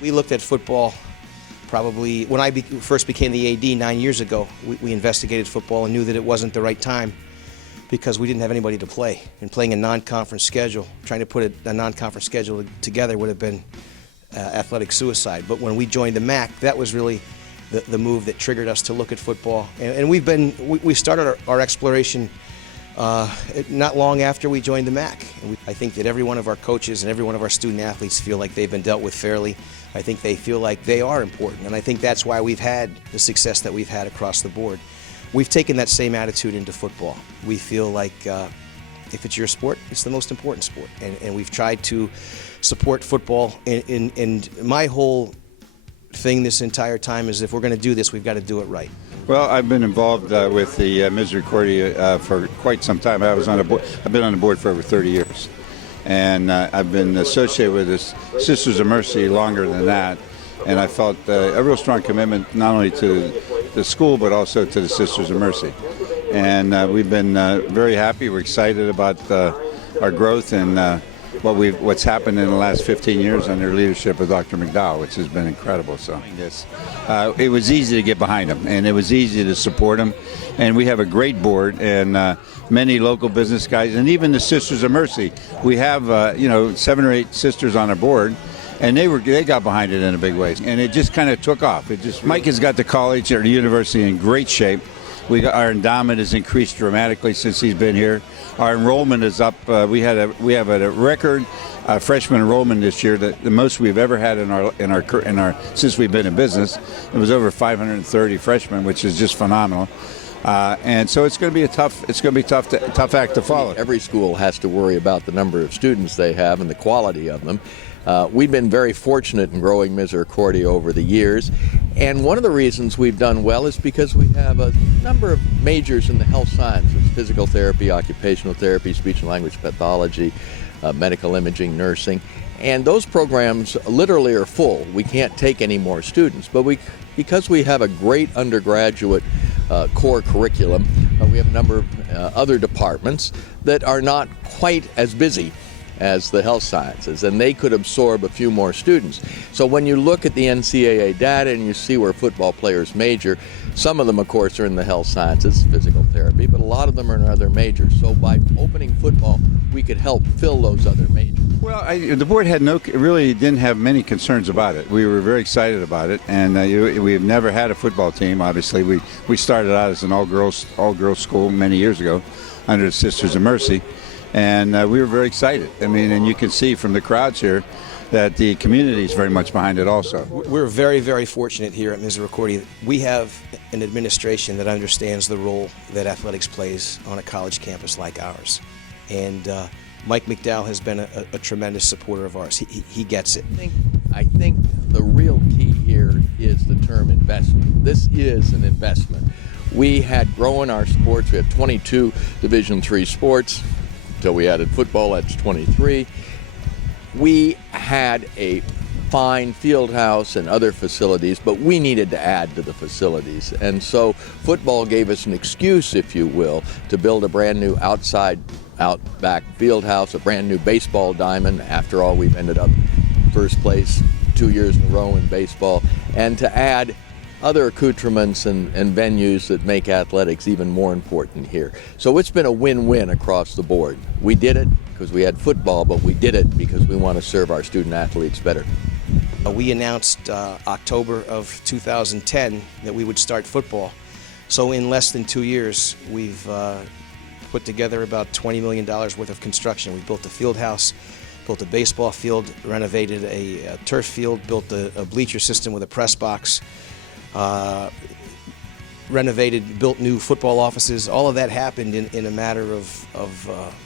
We looked at football probably when I first became the AD 9 years ago. We investigated football and knew that it wasn't the right time because we didn't have anybody to play. And playing a non-conference schedule, trying to put a non-conference schedule together would have been athletic suicide. But when we joined the MAC, that was really the move that triggered us to look at football. And we started our exploration not long after we joined the MAC. And I think that every one of our coaches and every one of our student athletes feel like they've been dealt with fairly. I think they feel like they are important, and I think that's why we've had the success that we've had across the board. We've taken that same attitude into football. We feel like if it's your sport, it's the most important sport, and we've tried to support football. And my whole thing this entire time is if we're going to do this, we've got to do it right. Well, I've been involved with the Misericordia for quite some time. I've been on the board for over 30 years. And I've been associated with the Sisters of Mercy longer than that. And I felt a real strong commitment not only to the school but also to the Sisters of Mercy. And we've been very happy. We're excited about our growth and what's happened in the last 15 years under leadership of Dr. McDowell, which has been incredible. So it was easy to get behind him, and it was easy to support him. And we have a great board and many local business guys, and even the Sisters of Mercy. We have 7 or 8 sisters on our board, and they got behind it in a big way. And it just kind of took off. Mike has got the college or the university in great shape. Our endowment has increased dramatically since he's been here. Our enrollment is up. We have a record freshman enrollment this year, the most we've ever had since we've been in business. It was over 530 freshmen, which is just phenomenal. And so it's going to be a tough act to follow. Every school has to worry about the number of students they have and the quality of them. We've been very fortunate in growing Misericordia over the years, and one of the reasons we've done well is because we have a number of majors in the health sciences: physical therapy, occupational therapy, speech and language pathology, medical imaging, nursing, and those programs literally are full. We can't take any more students, but because we have a great undergraduate core curriculum, we have a number of other departments that are not quite as busy as the health sciences, and they could absorb a few more students. So when you look at the NCAA data and you see where football players major, some of them, of course, are in the health sciences, physical therapy, but a lot of them are in other majors. So by opening football, we could help fill those other majors. Well, the board really didn't have many concerns about it. We were very excited about it, and we've never had a football team. Obviously, we started out as an all-girls school many years ago under the Sisters of Mercy. And we were very excited. I mean, and you can see from the crowds here that the community is very much behind it also. We're very, very fortunate here at Misericordia. We have an administration that understands the role that athletics plays on a college campus like ours. And Mike McDowell has been a tremendous supporter of ours. He gets it. I think the real key here is the term investment. This is an investment. We had grown our sports. We had 22 Division III sports. Until we added football, that's 23. We had a fine field house and other facilities, but we needed to add to the facilities. And so football gave us an excuse, if you will, to build a brand new outback field house, a brand new baseball diamond. After all, we've ended up first place 2 years in a row in baseball, and to add other accoutrements and venues that make athletics even more important here. So it's been a win-win across the board. We did it because we had football, but we did it because we want to serve our student athletes better. We announced October of 2010 that we would start football. So in less than 2 years, we've put together about $20 million worth of construction. We built a field house, built a baseball field, renovated a turf field, built a bleacher system with a press box, built new football offices. All of that happened in a matter of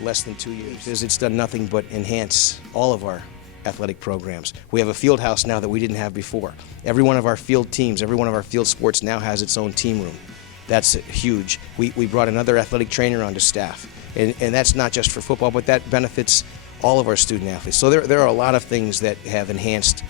less than 2 years. It's done nothing but enhance all of our athletic programs. We have a field house now that we didn't have before. Every one of our field teams, every one of our field sports now has its own team room. That's huge. We brought another athletic trainer onto staff, and that's not just for football, but that benefits all of our student athletes. So there are a lot of things that have enhanced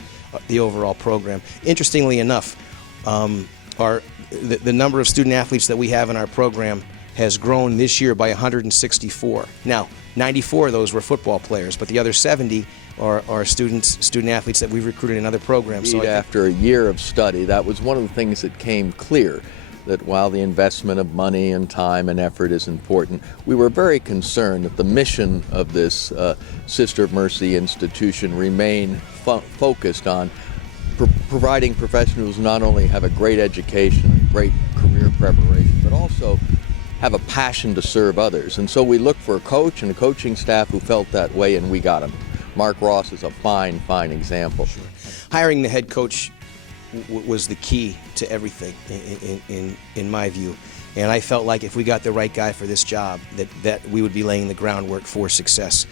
the overall program. Interestingly enough, the number of student athletes that we have in our program has grown this year by 164. Now, 94 of those were football players, but the other 70 are student athletes that we've recruited in other programs. So after a year of study, that was one of the things that came clear, that while the investment of money and time and effort is important, we were very concerned that the mission of this Sister of Mercy institution remain focused on providing professionals who not only have a great education, great career preparation, but also have a passion to serve others. And so we looked for a coach and a coaching staff who felt that way, and we got him. Mark Ross is a fine example. Sure. Hiring the head coach was the key to everything in my view. And I felt like if we got the right guy for this job, that we would be laying the groundwork for success.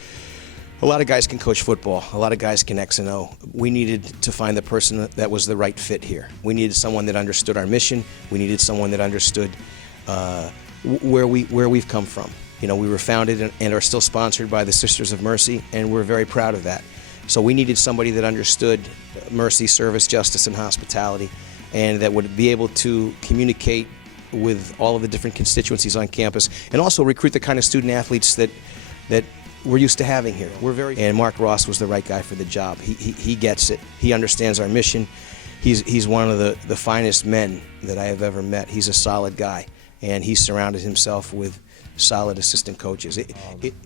A lot of guys can coach football. A lot of guys can X and O. We needed to find the person that was the right fit here. We needed someone that understood our mission. We needed someone that understood where we've come from. You know, we were founded and are still sponsored by the Sisters of Mercy, and we're very proud of that. So we needed somebody that understood mercy, service, justice, and hospitality, and that would be able to communicate with all of the different constituencies on campus, and also recruit the kind of student athletes that we're used to having here. And Mark Ross was the right guy for the job. He gets it. He understands our mission. He's one of the finest men that I have ever met. He's a solid guy, and he surrounded himself with solid assistant coaches.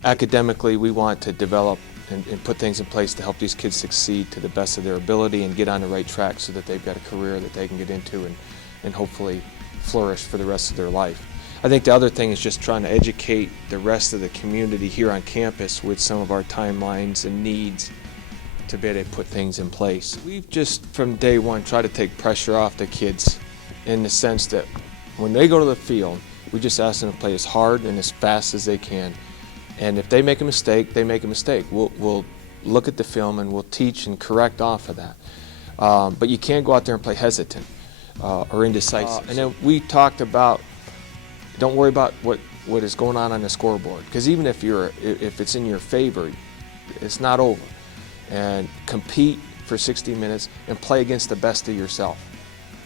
Academically, we want to develop and put things in place to help these kids succeed to the best of their ability and get on the right track so that they've got a career that they can get into and hopefully flourish for the rest of their life. I think the other thing is just trying to educate the rest of the community here on campus with some of our timelines and needs to be able to put things in place. We've just from day one tried to take pressure off the kids in the sense that when they go to the field, we just ask them to play as hard and as fast as they can. And if they make a mistake, they make a mistake. We'll look at the film and we'll teach and correct off of that. But you can't go out there and play hesitant or indecisive. And then we talked about, don't worry about what is going on the scoreboard, because even if it's in your favor, it's not over. And compete for 60 minutes and play against the best of yourself.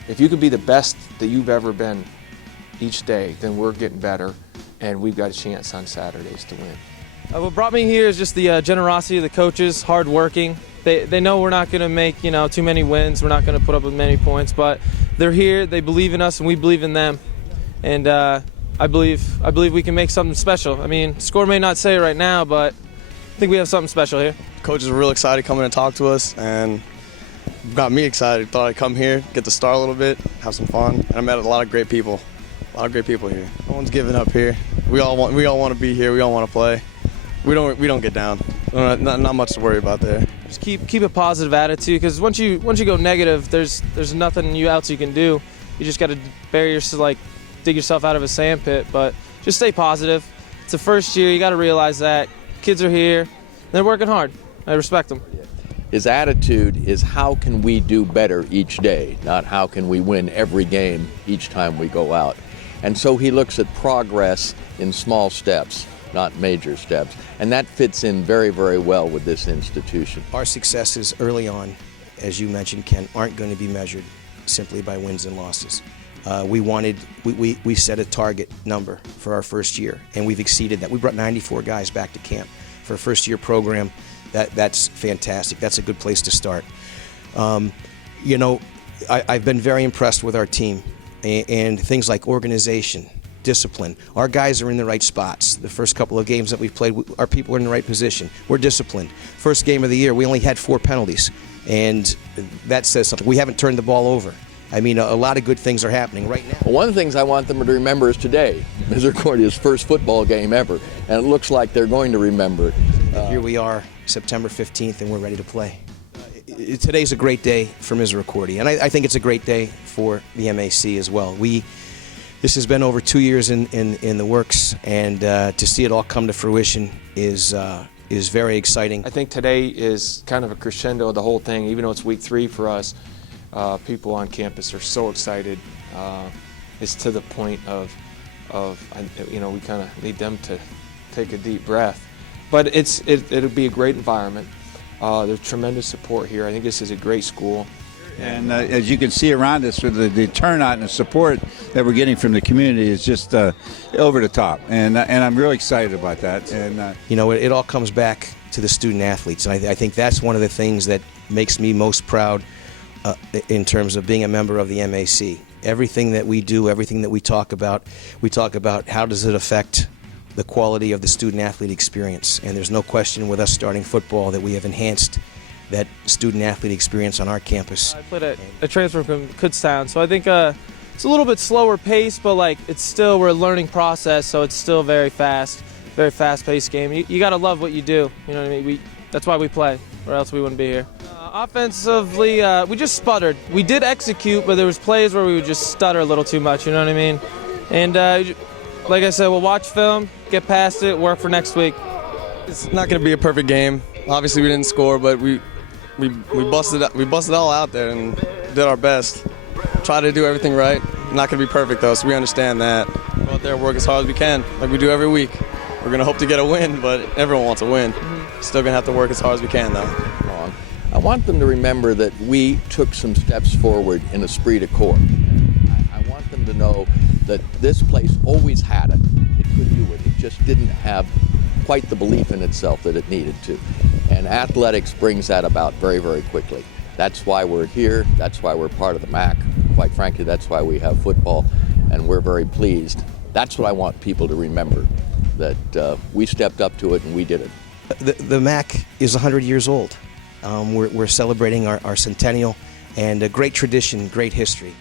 If you can be the best that you've ever been each day, then we're getting better, and we've got a chance on Saturdays to win. What brought me here is just the generosity of the coaches, hard working. They know we're not going to make too many wins. We're not going to put up with many points, but they're here. They believe in us, and we believe in them. And I believe we can make something special. I mean, score may not say it right now, but I think we have something special here. Coaches were real excited coming and talk to us, and got me excited. Thought I'd come here, get to start a little bit, have some fun. And I met a lot of great people. A lot of great people here. No one's giving up here. We all want to be here. We all want to play. We don't get down. Not much to worry about there. Just keep a positive attitude, because once you go negative, there's nothing else you can do. You just got to dig yourself out of a sand pit. But just stay positive. It's the first year. You got to realize that kids are here. They're working hard. I respect them. His attitude is, how can we do better each day, not how can we win every game each time we go out. And so he looks at progress in small steps, not major steps. And that fits in very, very well with this institution. Our successes early on, as you mentioned, Ken, aren't going to be measured simply by wins and losses. We set a target number for our first year, and we've exceeded that. We brought 94 guys back to camp for a first-year program. That's fantastic. That's a good place to start. I've been very impressed with our team and things like organization, discipline. Our guys are in the right spots. The first couple of games that we've played, our people are in the right position. We're disciplined. First game of the year, we only had 4 penalties, and that says something. We haven't turned the ball over. I mean, a lot of good things are happening right now. Well, one of the things I want them to remember is today, Misericordia's first football game ever, and it looks like they're going to remember it. Here we are, September 15th, and we're ready to play. Today's a great day for Misericordia, and I think it's a great day for the MAC as well. This has been over 2 years in the works, and to see it all come to fruition is very exciting. I think today is kind of a crescendo of the whole thing. Even though it's week 3 for us, people on campus are so excited. It's to the point of we kind of need them to take a deep breath. But it'll be a great environment. There's tremendous support here. I think this is a great school. And as you can see around us, with the turnout and the support that we're getting from the community is just over the top. And I'm really excited about that. And You know, it all comes back to the student athletes, and I think that's one of the things that makes me most proud in terms of being a member of the MAC. Everything that we do, everything that we talk about how does it affect the quality of the student athlete experience. And there's no question with us starting football that we have enhanced that student athlete experience on our campus. I played a transfer from Kutztown, so I think it's a little bit slower pace, but like it's still, we're a learning process, so it's still very fast-paced game. You got to love what you do. You know what I mean? That's why we play, or else we wouldn't be here. Offensively, we just sputtered. We did execute, but there was plays where we would just stutter a little too much. You know what I mean? And like I said, we'll watch film, get past it, work for next week. It's not going to be a perfect game. Obviously, we didn't score, but we busted it all out there and did our best. Try to do everything right. Not going to be perfect though, so we understand that. Go out there and work as hard as we can, like we do every week. We're going to hope to get a win, but everyone wants a win. Still going to have to work as hard as we can though. I want them to remember that we took some steps forward in esprit de corps. I want them to know that this place always had it. It could do it. It just didn't have quite the belief in itself that it needed to. And athletics brings that about very, very quickly. That's why we're here. That's why we're part of the MAC. Quite frankly, that's why we have football, and we're very pleased. That's what I want people to remember, that we stepped up to it and we did it. The MAC is 100 years old. We're celebrating our centennial, and a great tradition, great history.